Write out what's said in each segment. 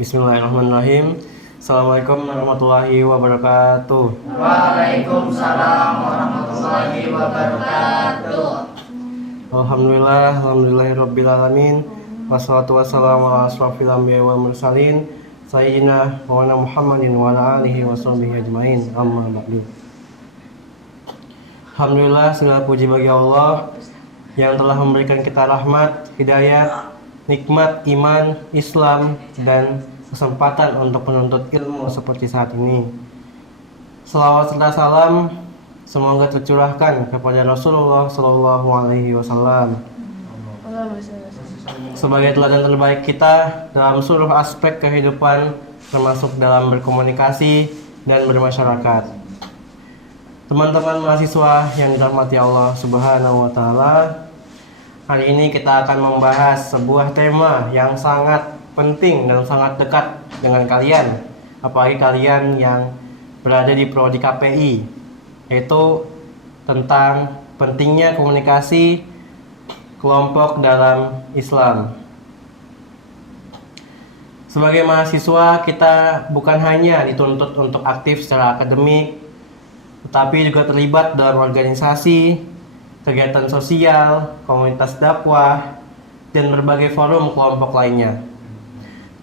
Bismillahirrahmanirrahim. Assalamualaikum warahmatullahi wabarakatuh. Waalaikumsalam warahmatullahi wabarakatuh. Alhamdulillahirabbil alamin. Wassalatu wassalamu ala asrofil anbiya'i wal mursalin sayyidina Maulana Muhammadin wa ala alihi washabihi ajmain. Amma ba'du. Alhamdulillah, segala puji bagi Allah yang telah memberikan kita rahmat, hidayah, nikmat iman, Islam, dan kesempatan untuk menuntut ilmu seperti saat ini. Selawat serta salam semoga tercurahkan kepada Rasulullah Shallallahu Alaihi Wasallam sebagai teladan terbaik kita dalam seluruh aspek kehidupan, termasuk dalam berkomunikasi dan bermasyarakat. Teman-teman mahasiswa yang dirahmati Allah Subhanahu wa Ta'ala, hari ini kita akan membahas sebuah tema yang sangat penting dan sangat dekat dengan kalian, apalagi kalian yang berada di prodi KPI, yaitu tentang pentingnya komunikasi kelompok dalam Islam. Sebagai mahasiswa, kita bukan hanya dituntut untuk aktif secara akademik, tetapi juga terlibat dalam organisasi, kegiatan sosial, komunitas dakwah, dan berbagai forum kelompok lainnya.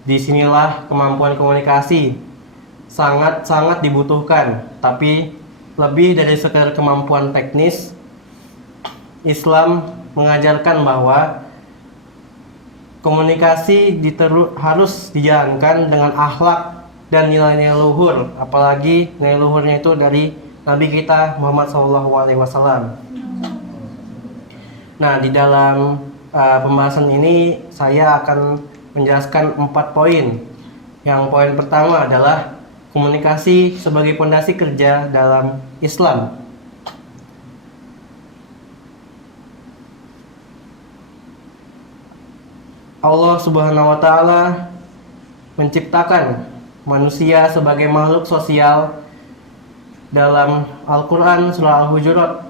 Disinilah kemampuan komunikasi sangat-sangat dibutuhkan, tapi lebih dari sekedar kemampuan teknis, Islam mengajarkan bahwa komunikasi harus dijalankan dengan akhlak dan nilai-nilai luhur, apalagi nilai luhurnya itu dari Nabi kita Muhammad SAW. Nah, di dalam pembahasan ini saya akan menjelaskan 4 poin. Yang poin pertama adalah komunikasi sebagai pondasi kerja dalam Islam. Allah Subhanahu wa Ta'ala menciptakan manusia sebagai makhluk sosial. Dalam Al-Quran surah Al-Hujurat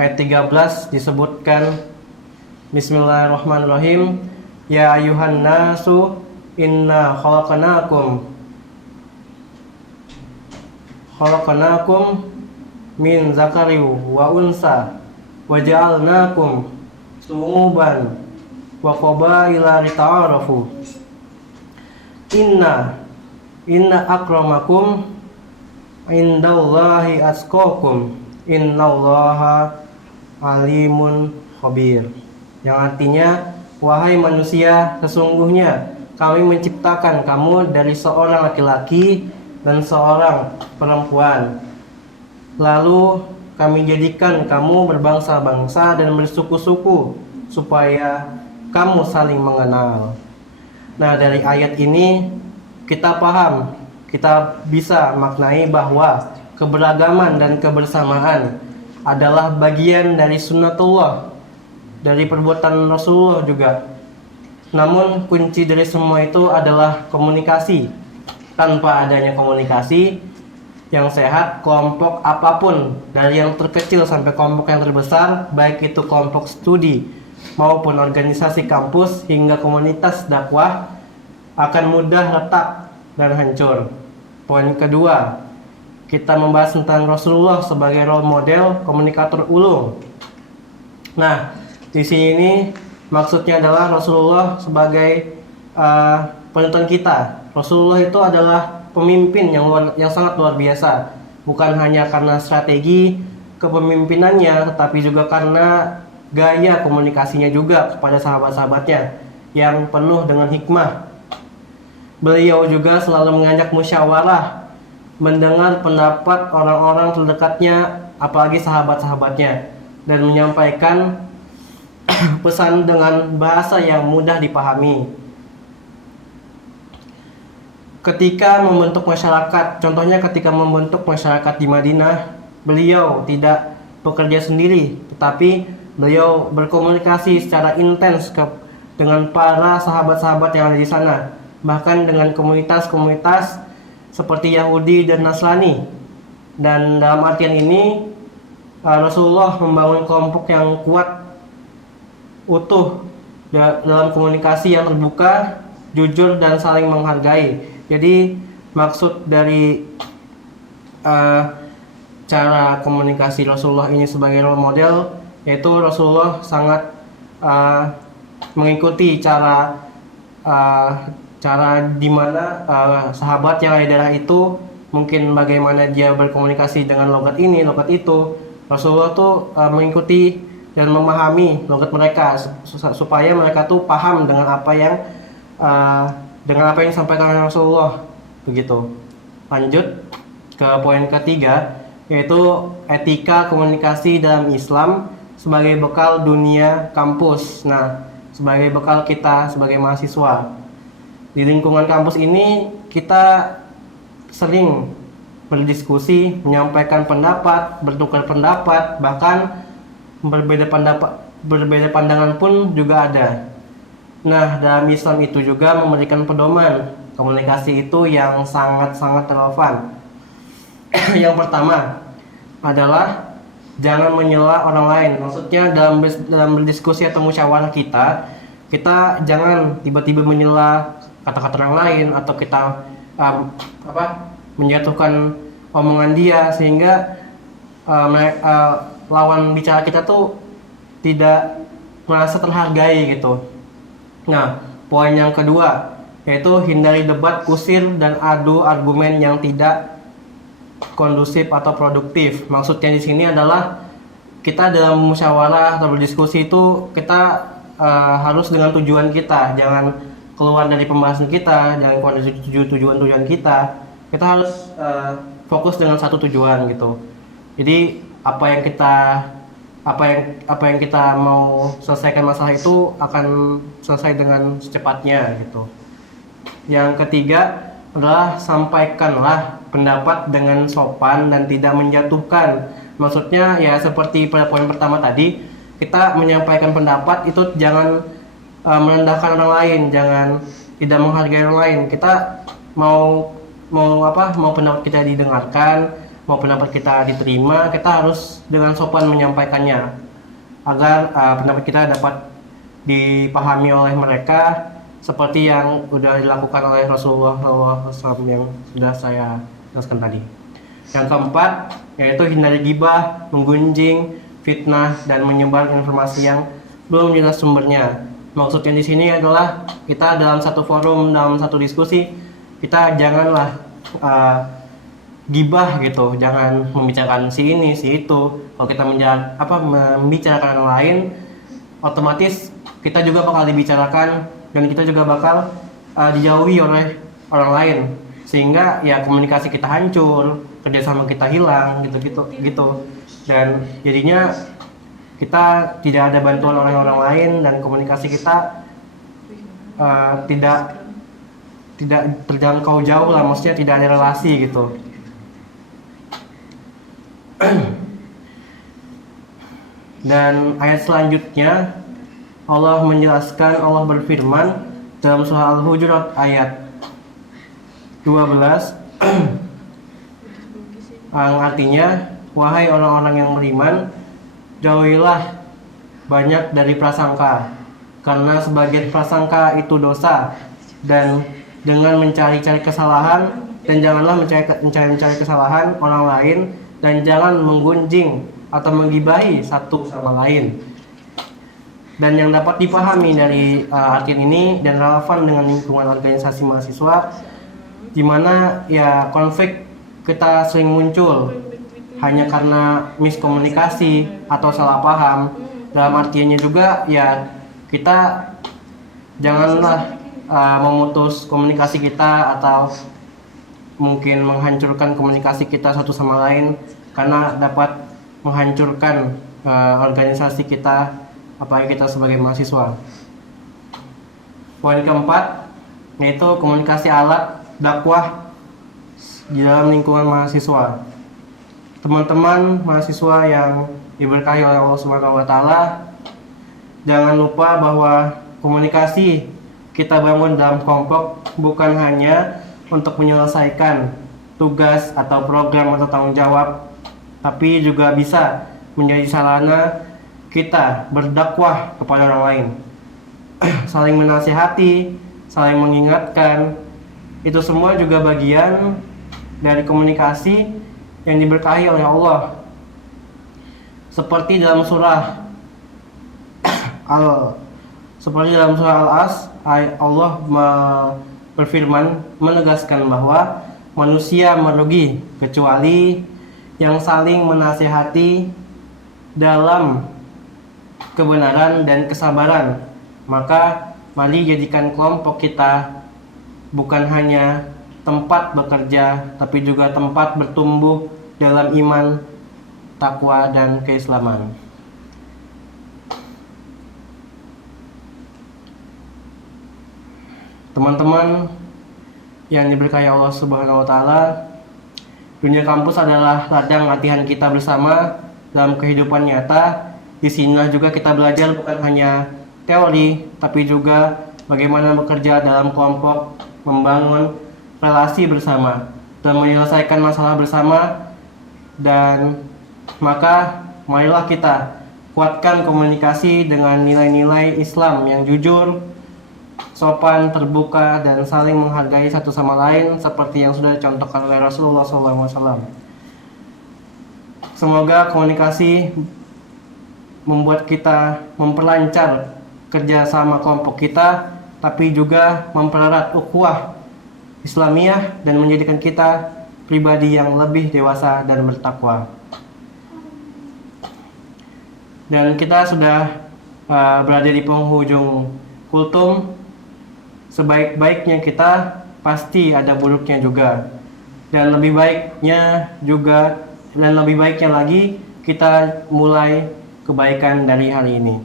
ayat 13 disebutkan, Bismillahirrahmanirrahim, Ya ayuhan nasu inna khalaqnakum min zakari wa unsa wa ja'alnakum su'uban wa qabaila lita'arafu inna akramakum indallahi atqakum innallaha alimun khabir. Yang artinya, wahai manusia, sesungguhnya kami menciptakan kamu dari seorang laki-laki dan seorang perempuan. Lalu kami jadikan kamu berbangsa-bangsa dan bersuku-suku supaya kamu saling mengenal. Nah, dari ayat ini kita paham, kita bisa maknai bahwa keberagaman dan kebersamaan adalah bagian dari sunnatullah, dari perbuatan Rasulullah juga. Namun kunci dari semua itu adalah komunikasi. Tanpa adanya komunikasi yang sehat, kelompok apapun, dari yang terkecil sampai kelompok yang terbesar, baik itu kelompok studi maupun organisasi kampus hingga komunitas dakwah, akan mudah retak dan hancur. Poin kedua, kita membahas tentang Rasulullah sebagai role model komunikator ulung. Nah, di sini maksudnya adalah Rasulullah sebagai penuntun kita. Rasulullah itu adalah pemimpin yang sangat luar biasa, bukan hanya karena strategi kepemimpinannya, tetapi juga karena gaya komunikasinya juga kepada sahabat-sahabatnya yang penuh dengan hikmah. Beliau juga selalu mengajak musyawarah, mendengar pendapat orang-orang terdekatnya, apalagi sahabat-sahabatnya, dan menyampaikan pesan dengan bahasa yang mudah dipahami. Ketika membentuk masyarakat, contohnya ketika membentuk masyarakat di Madinah, beliau tidak bekerja sendiri, tetapi beliau berkomunikasi secara intens dengan para sahabat-sahabat yang ada di sana, bahkan dengan komunitas-komunitas seperti Yahudi dan Nasrani. Dan dalam artian ini, Rasulullah membangun kelompok yang kuat, utuh, dalam komunikasi yang terbuka jujur dan saling menghargai. Jadi maksud dari cara komunikasi Rasulullah ini sebagai role model, yaitu Rasulullah sangat mengikuti cara di mana sahabat yang ada di daerah itu mungkin bagaimana dia berkomunikasi dengan logat ini, logat itu. Rasulullah tuh mengikuti dan memahami logat mereka supaya mereka tuh paham dengan apa yang disampaikan oleh Rasulullah. Begitu. Lanjut ke poin ketiga, yaitu etika komunikasi dalam Islam sebagai bekal dunia kampus. Nah, sebagai bekal kita sebagai mahasiswa. Di lingkungan kampus ini kita sering berdiskusi, menyampaikan pendapat, bertukar pendapat, bahkan berbeda pandangan pun juga ada. Nah, dalam Islam itu juga memberikan pedoman komunikasi itu yang sangat-sangat relevan. Yang pertama adalah jangan menyela orang lain. Maksudnya dalam berdiskusi atau musyawarah kita jangan tiba-tiba menyela kata-kata orang lain atau kita menjatuhkan omongan dia sehingga lawan bicara kita tuh tidak merasa terhargai gitu. Nah, poin yang kedua yaitu hindari debat kusir dan adu argumen yang tidak kondusif atau produktif. Maksudnya di sini adalah kita dalam musyawarah atau berdiskusi itu kita harus dengan tujuan kita, jangan keluar dari pembahasan kita, jangan keluar dari tujuan kita. Kita harus fokus dengan satu tujuan gitu. Jadi apa yang kita mau selesaikan masalah itu akan selesai dengan secepatnya gitu. Yang ketiga adalah sampaikanlah pendapat dengan sopan dan tidak menjatuhkan. Maksudnya ya seperti pada poin pertama tadi, kita menyampaikan pendapat itu jangan merendahkan orang lain, jangan tidak menghargai orang lain. Kita mau pendapat kita didengarkan, mau pendapat kita diterima, kita harus dengan sopan menyampaikannya agar pendapat kita dapat dipahami oleh mereka seperti yang sudah dilakukan oleh Rasulullah SAW yang sudah saya jelaskan tadi. Yang keempat yaitu hindari gibah, menggunjing, fitnah, dan menyebar informasi yang belum jelas sumbernya. Maksudnya di sini adalah kita dalam satu forum, dalam satu diskusi, kita janganlah gibah gitu, jangan membicarakan si ini, si itu. Kalau kita membicarakan orang lain, otomatis kita juga bakal dibicarakan dan kita juga bakal dijauhi oleh orang lain, sehingga ya komunikasi kita hancur, kerjasama kita hilang, gitu. Dan jadinya kita tidak ada bantuan oleh orang lain dan komunikasi kita tidak terjangkau jauh lah, maksudnya tidak ada relasi gitu. Dan ayat selanjutnya Allah menjelaskan, Allah berfirman dalam surah Al-Hujurat ayat 12 yang artinya, wahai orang-orang yang beriman, jauhilah banyak dari prasangka, karena sebagian prasangka itu dosa, dan dengan mencari-cari kesalahan, dan janganlah mencari kesalahan orang lain, dan jangan menggunjing atau menggibahi satu sama lain. Dan yang dapat dipahami dari artian ini dan relevan dengan lingkungan organisasi mahasiswa, di mana ya konflik kita sering muncul hanya karena miskomunikasi atau salah paham. Dalam artiannya juga ya kita janganlah memutus komunikasi kita atau mungkin menghancurkan komunikasi kita satu sama lain, karena dapat menghancurkan organisasi kita, apalagi kita sebagai mahasiswa. Poin keempat yaitu komunikasi alat dakwah di dalam lingkungan mahasiswa. Teman-teman mahasiswa yang diberkahi oleh Allah Subhanahu wa taala, jangan lupa bahwa komunikasi kita bangun dalam kelompok bukan hanya untuk menyelesaikan tugas atau program atau tanggung jawab, tapi juga bisa menjadi sarana kita berdakwah kepada orang lain, saling menasihati, saling mengingatkan. Itu semua juga bagian dari komunikasi yang diberkahi oleh Allah. Seperti dalam surah Al-As, Allah berfirman menegaskan bahwa manusia merugi kecuali yang saling menasihati dalam kebenaran dan kesabaran. Maka mari jadikan kelompok kita bukan hanya tempat bekerja, tapi juga tempat bertumbuh dalam iman, takwa, dan keislaman. Teman-teman yang diberkahi Allah Subhanahu wa taala, dunia kampus adalah ladang latihan kita bersama dalam kehidupan nyata. Di sinilah juga kita belajar bukan hanya teori, tapi juga bagaimana bekerja dalam kelompok, membangun relasi bersama, dan menyelesaikan masalah bersama. Dan maka marilah kita kuatkan komunikasi dengan nilai-nilai Islam yang jujur, sopan, terbuka, dan saling menghargai satu sama lain seperti yang sudah dicontohkan oleh Rasulullah SAW. Semoga komunikasi membuat kita memperlancar kerjasama kelompok kita, tapi juga mempererat ukhuwah Islamiyah dan menjadikan kita pribadi yang lebih dewasa dan bertakwa. Dan kita sudah berada di penghujung kultum. Sebaik-baiknya kita pasti ada buruknya juga, dan lebih baiknya lagi kita mulai kebaikan dari hari ini.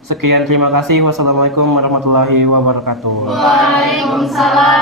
Sekian, terima kasih. Wassalamualaikum warahmatullahi wabarakatuh. Waalaikumsalam